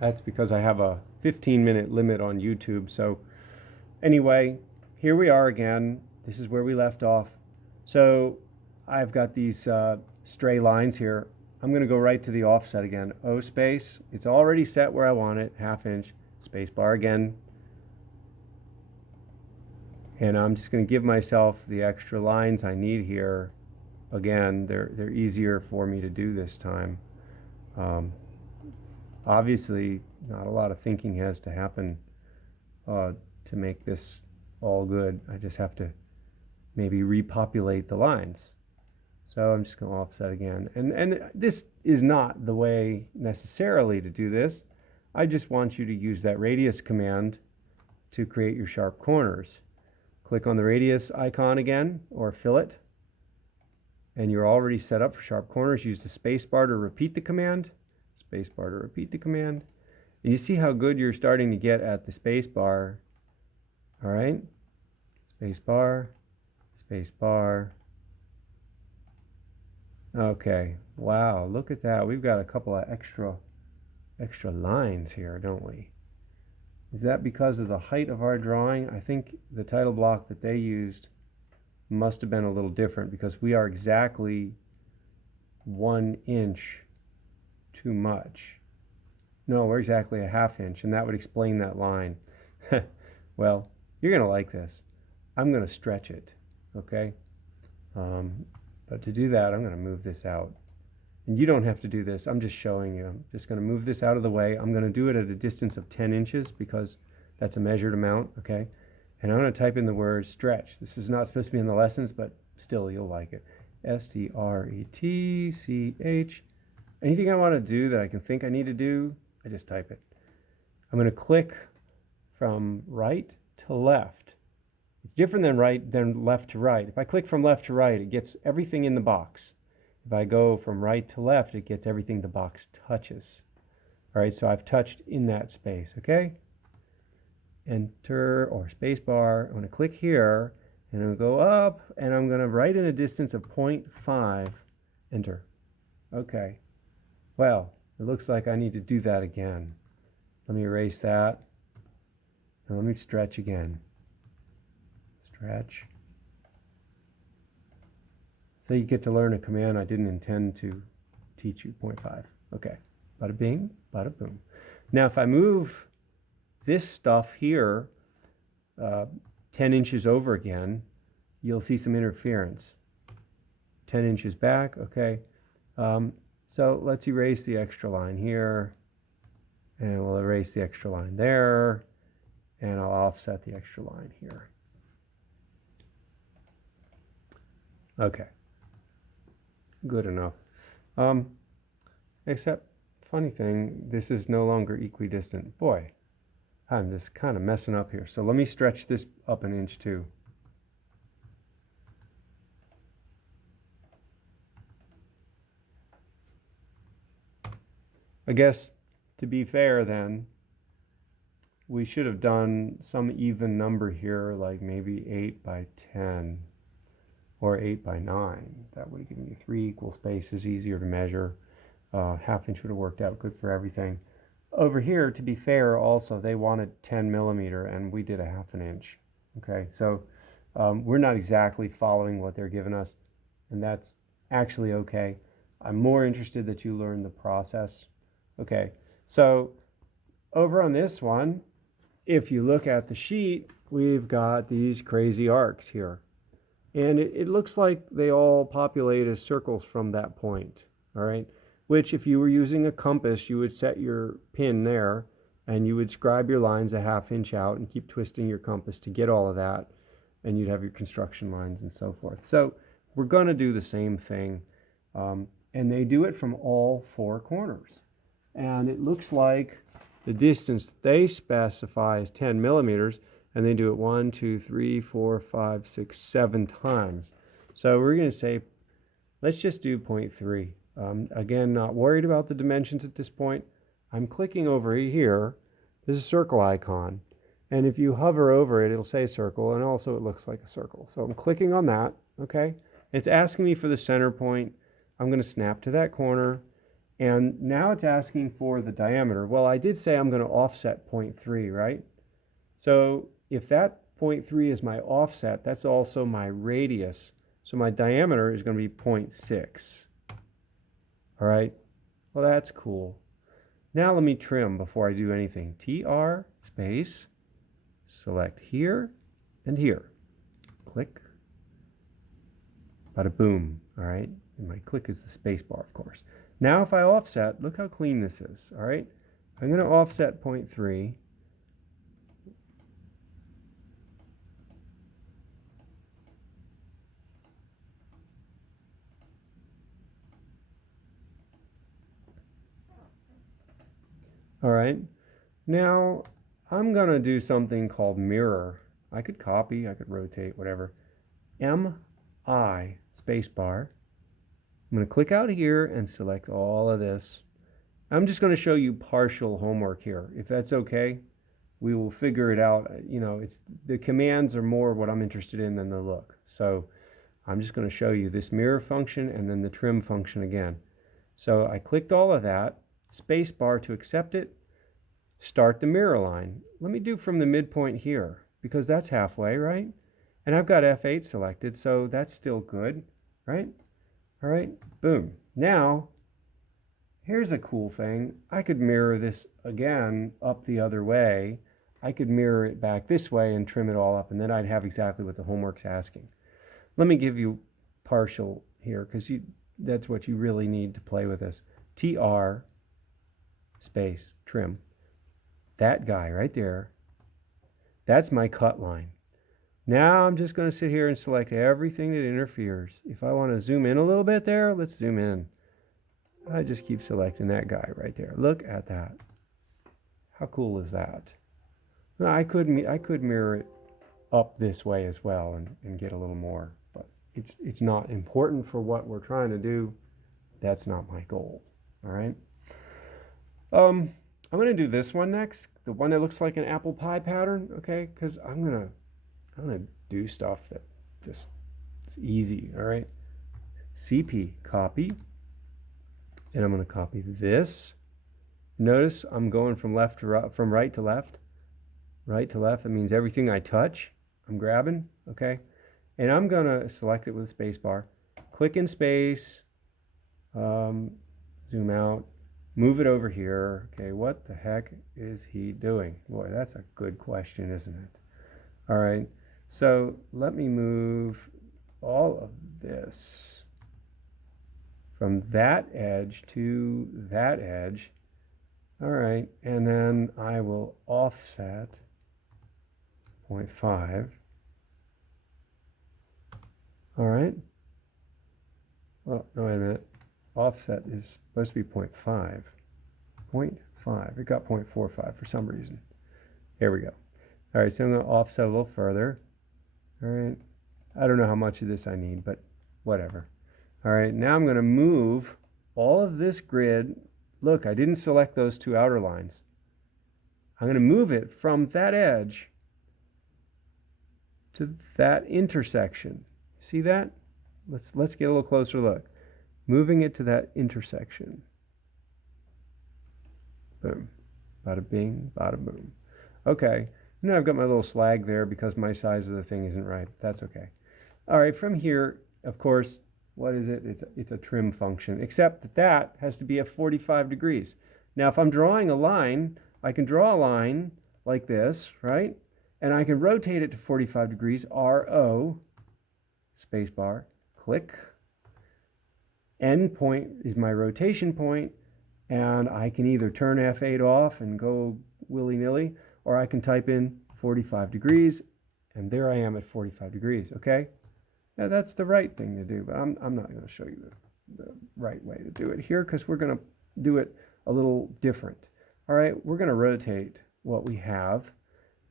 That's because I have a 15-minute limit on YouTube. So anyway, here we are again. This is where we left off. So I've got these stray lines here. I'm going to go right to the offset again. O space. It's already set where I want it, 1/2 inch. Space bar again. And I'm just going to give myself the extra lines I need here. Again, they're easier for me to do this time. Obviously, not a lot of thinking has to happen to make this all good. I just have to maybe repopulate the lines. So I'm just going to offset again. And this is not the way necessarily to do this. I just want you to use that radius command to create your sharp corners. Click on the radius icon again, or fillet, and you're already set up for sharp corners. Use the space bar to repeat the command. Space bar to repeat the command. And you see how good you're starting to get at the space bar. All right? Space bar, space bar. Okay, wow, look at that. We've got a couple of extra lines here, don't we? Is that because of the height of our drawing? I think the title block that they used must have been a little different, because we are exactly 1 inch too much. No, we're exactly 1/2 inch, and that would explain that line. Well, you're going to like this. I'm going to stretch it, okay? But to do that, I'm going to move this out. And you don't have to do this. I'm just showing you. I'm just going to move this out of the way. I'm going to do it at a distance of 10 inches because that's a measured amount, okay? And I'm going to type in the word stretch. This is not supposed to be in the lessons, but still you'll like it. S-T-R-E-T-C-H. Anything I want to do that I can think I need to do, I just type it. I'm going to click from right to left. It's different than left to right. If I click from left to right, it gets everything in the box. If I go from right to left, it gets everything the box touches. All right, so I've touched in that space, okay? Enter or space bar. I'm going to click here, and I'm going to go up, and I'm going to write in a distance of 0.5. Enter. Okay. Well, it looks like I need to do that again. Let me erase that. And let me stretch again. Stretch. So you get to learn a command I didn't intend to teach you, 0.5. Okay, bada bing, bada boom. Now if I move this stuff here 10 inches over again, you'll see some interference. 10 inches back, okay. So let's erase the extra line here, and we'll erase the extra line there, and I'll offset the extra line here. Okay. Good enough. Except, funny thing, this is no longer equidistant. Boy, I'm just kind of messing up here. So let me stretch this up 1 inch too. I guess, to be fair then, we should have done some even number here, like maybe 8 by 10. Or 8 by 9. That would have given you 3 equal spaces, easier to measure. 1/2 inch would have worked out good for everything. Over here, to be fair, also, they wanted 10 millimeter, and we did 1/2 inch. Okay, so we're not exactly following what they're giving us, and that's actually okay. I'm more interested that you learn the process. Okay, so over on this one, if you look at the sheet, we've got these crazy arcs here. And it looks like they all populate as circles from that point, all right? Which, if you were using a compass, you would set your pin there, and you would scribe your lines 1/2 inch out and keep twisting your compass to get all of that, and you'd have your construction lines and so forth. So we're going to do the same thing, and they do it from all 4 corners. And it looks like the distance they specify is 10 millimeters, and they do it 1, 2, 3, 4, 5, 6, 7 times. So we're going to say, let's just do 0.3. Again, not worried about the dimensions at this point. I'm clicking over here. There's a circle icon. And if you hover over it, it'll say circle, and also it looks like a circle. So I'm clicking on that, okay? It's asking me for the center point. I'm going to snap to that corner, And now it's asking for the diameter. Well, I did say I'm going to offset 0.3, right? So if that 0.3 is my offset, that's also my radius. So my diameter is going to be 0.6. All right, well, that's cool. Now let me trim before I do anything. TR space, select here and here. Click, bada boom. All right, and my click is the space bar, of course. Now if I offset, look how clean this is. All right, I'm going to offset 0.3. All right, now I'm going to do something called mirror. I could copy, I could rotate, whatever. MI spacebar. I'm going to click out here and select all of this. I'm just going to show you partial homework here. If that's okay, we will figure it out. You know, it's the commands are more what I'm interested in than the look. So I'm just going to show you this mirror function and then the trim function again. So I clicked all of that, space bar to accept it, start the mirror line. Let me do from the midpoint here because that's halfway, right? And I've got F8 selected, so that's still good, right? All right, boom. Now, here's a cool thing. I could mirror this again up the other way. I could mirror it back this way and trim it all up, and then I'd have exactly what the homework's asking. Let me give you partial here because that's what you really need to play with this. TR space trim. That guy right there, that's my cut line. Now I'm just going to sit here and select everything that interferes. If I want to zoom in a little bit there, let's zoom in. I just keep selecting that guy right there. Look at that. How cool is that? Now, I could mirror it up this way as well and get a little more, but it's not important for what we're trying to do. That's not my goal. All right. I'm going to do this one next, the one that looks like an apple pie pattern, okay? Because I'm gonna do stuff that just is easy. All right. CP copy, and I'm going to copy this. Notice I'm going from left to right, from right to left. Right to left. That means everything I touch, I'm grabbing. Okay. And I'm going to select it with spacebar. Click in space. Zoom out. Move it over here. Okay, what the heck is he doing? Boy, that's a good question, isn't it? All right, so let me move all of this from that edge to that edge. All right, and then I will offset 0.5. All right. Well, no, wait a minute. Offset is supposed to be 0.5. 0.5. It got 0.45 for some reason. Here we go. All right, so I'm going to offset a little further. All right. I don't know how much of this I need, but whatever. All right, now I'm going to move all of this grid. Look, I didn't select those two outer lines. I'm going to move it from that edge to that intersection. See that? Let's get a little closer look. Moving it to that intersection. Boom. Bada bing, bada boom. Okay. Now I've got my little slag there because my size of the thing isn't right. That's okay. All right, from here, of course, what is it? It's a trim function, except that that has to be at 45 degrees. Now, if I'm drawing a line, I can draw a line like this, right? And I can rotate it to 45 degrees, RO, spacebar, click. End point is my rotation point, and I can either turn F8 off and go willy-nilly, or I can type in 45 degrees, and there I am at 45 degrees, okay? Now that's the right thing to do, but I'm not going to show you the right way to do it here because we're going to do it a little different. All right, we're going to rotate what we have,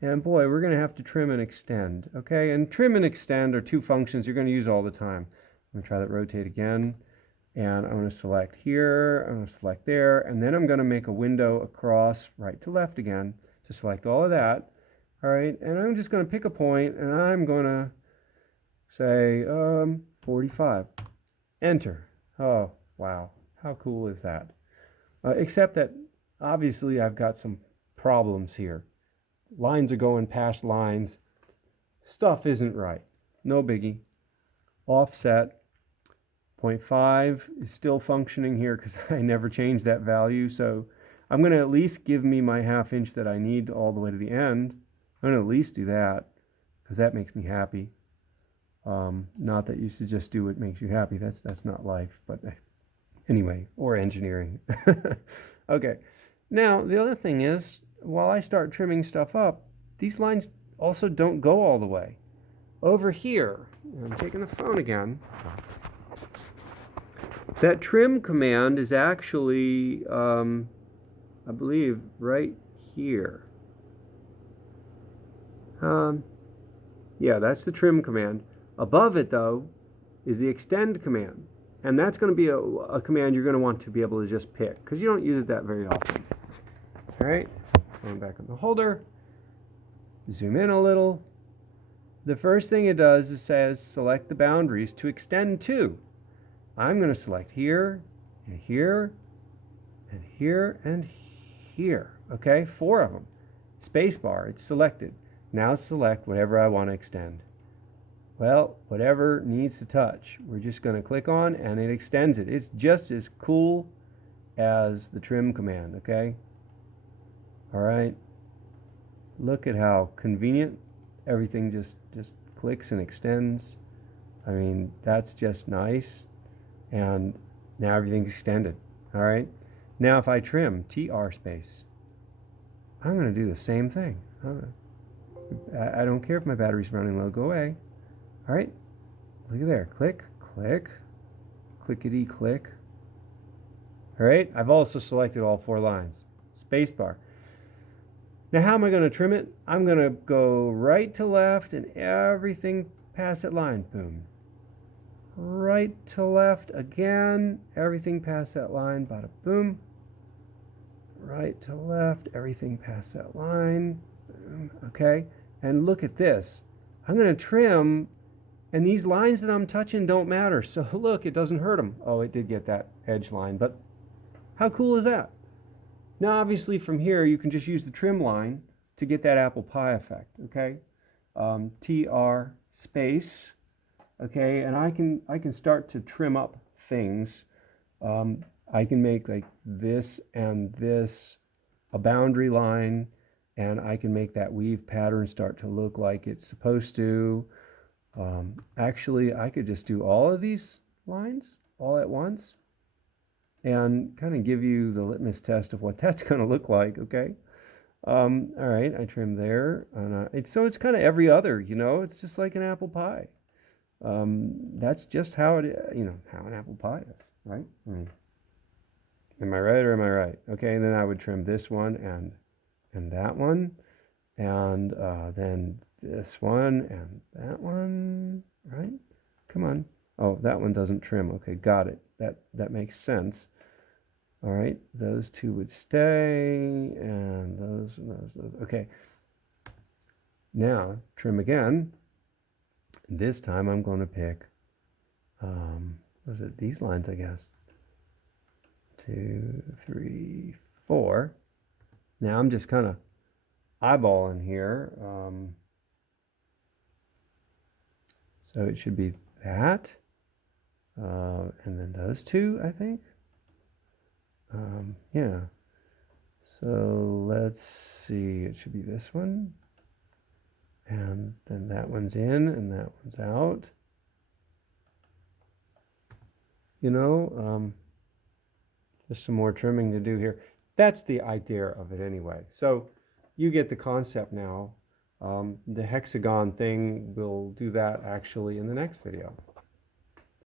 and boy, we're going to have to trim and extend, okay? And trim and extend are two functions you're going to use all the time. I'm going to try that rotate again, and I'm going to select here, I'm going to select there, and then I'm going to make a window across right to left again to select all of that. All right, and I'm just going to pick a point, and I'm going to say 45. Enter. Oh, wow. How cool is that? except that obviously I've got some problems here. Lines are going past lines. Stuff isn't right. No biggie. Offset 0.5 is still functioning here because I never changed that value. So I'm going to at least give me my 1/2 inch that I need all the way to the end. I'm going to at least do that because that makes me happy. Not that you should just do what makes you happy. That's not life. But anyway, or engineering. Okay. Now, the other thing is, while I start trimming stuff up, these lines also don't go all the way. Over here, I'm taking the phone again. That trim command is actually, I believe, right here. Yeah, that's the trim command. Above it, though, is the extend command. And that's going to be a command you're going to want to be able to just pick, because you don't use it that very often. All right, going back on the holder, zoom in a little. The first thing it does is says select the boundaries to extend to. I'm going to select here, and here, and here, and here. Okay, 4 of them. Spacebar, it's selected. Now select whatever I want to extend. Well, whatever needs to touch, we're just going to click on and it extends it. It's just as cool as the trim command, okay? All right. Look at how convenient. Everything just clicks and extends. I mean, that's just nice. And now everything's extended. All right. Now if I trim TR space, I'm going to do the same thing. I don't care if my battery's running low. Go away. All right. Look at there. Click, click, clickety click. All right. I've also selected all 4 lines. Spacebar. Now how am I going to trim it? I'm going to go right to left and everything past that line. Boom. Right to left again, everything past that line. Bada boom. Right to left, everything past that line. Boom. Okay. And look at this. I'm going to trim, and these lines that I'm touching don't matter. So look, it doesn't hurt them. Oh, it did get that edge line, but how cool is that? Now, obviously, from here, you can just use the trim line to get that apple pie effect, okay? TR space, okay? And I can start to trim up things. I can make like this and this a boundary line, and I can make that weave pattern start to look like it's supposed to. Actually, I could just do all of these lines all at once and kind of give you the litmus test of what that's going to look like, okay? All right, I trim there. And so it's kind of every other, you know, it's just like an apple pie. That's just how it, how an apple pie is, right? I mean, am I right or am I right? Okay, and then I would trim this one and that one, and then this one and that one, right? Come on. Oh, that one doesn't trim. Okay, got it. That makes sense. All right, those 2 would stay, and those. Okay. Now, trim again. This time I'm going to pick, what is it, these lines, I guess. 2, 3, 4. Now I'm just kind of eyeballing here. So it should be that, and then those 2, I think. Yeah. So let's see, it should be this one, and then that one's in and that one's out. Just some more trimming to do here. That's the idea of it anyway. So you get the concept now. The hexagon thing, we'll do that actually in the next video.